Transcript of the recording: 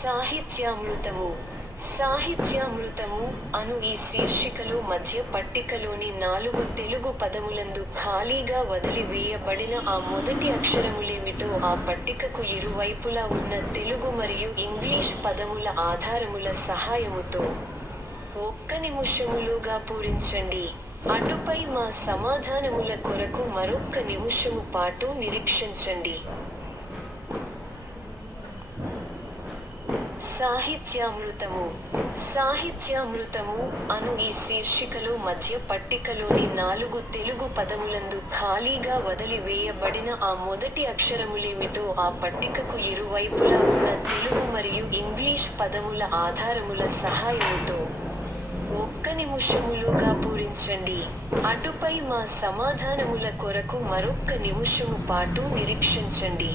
సాహిత్యామృతము. సాహిత్యామృతము అను ఈ శీర్షికలో మధ్య పట్టికలోని 4 తెలుగు పదములందు ఖాళీగా వదిలి వేయబడిన ఆ మొదటి అక్షరములేమిటో ఆ పట్టికకు ఇరువైపులా ఉన్న తెలుగు మరియు ఇంగ్లీష్ పదముల ఆధారముల సహాయముతో 1 నిమిషములోగా పూరించండి. అటుపై మా సమాధానముల కొరకు మరొక్క నిమిషము పాటు నిరీక్షించండి. సాహిత్యామృతము. సాహిత్యామృతము అను ఈ శీర్షికలో మధ్య పట్టికలోని 4 తెలుగు పదములందు ఖాళీగా వదిలి వేయబడిన ఆ మొదటి అక్షరములేమిటో ఆ పట్టికకు ఇరువైపులా ఉన్న తెలుగు మరియు ఇంగ్లీష్ పదముల ఆధారముల సహాయముతో 1 నిమిషములోగా పూరించండి. అటుపై మా సమాధానముల కొరకు మరొక్క నిమిషము పాటు నిరీక్షించండి.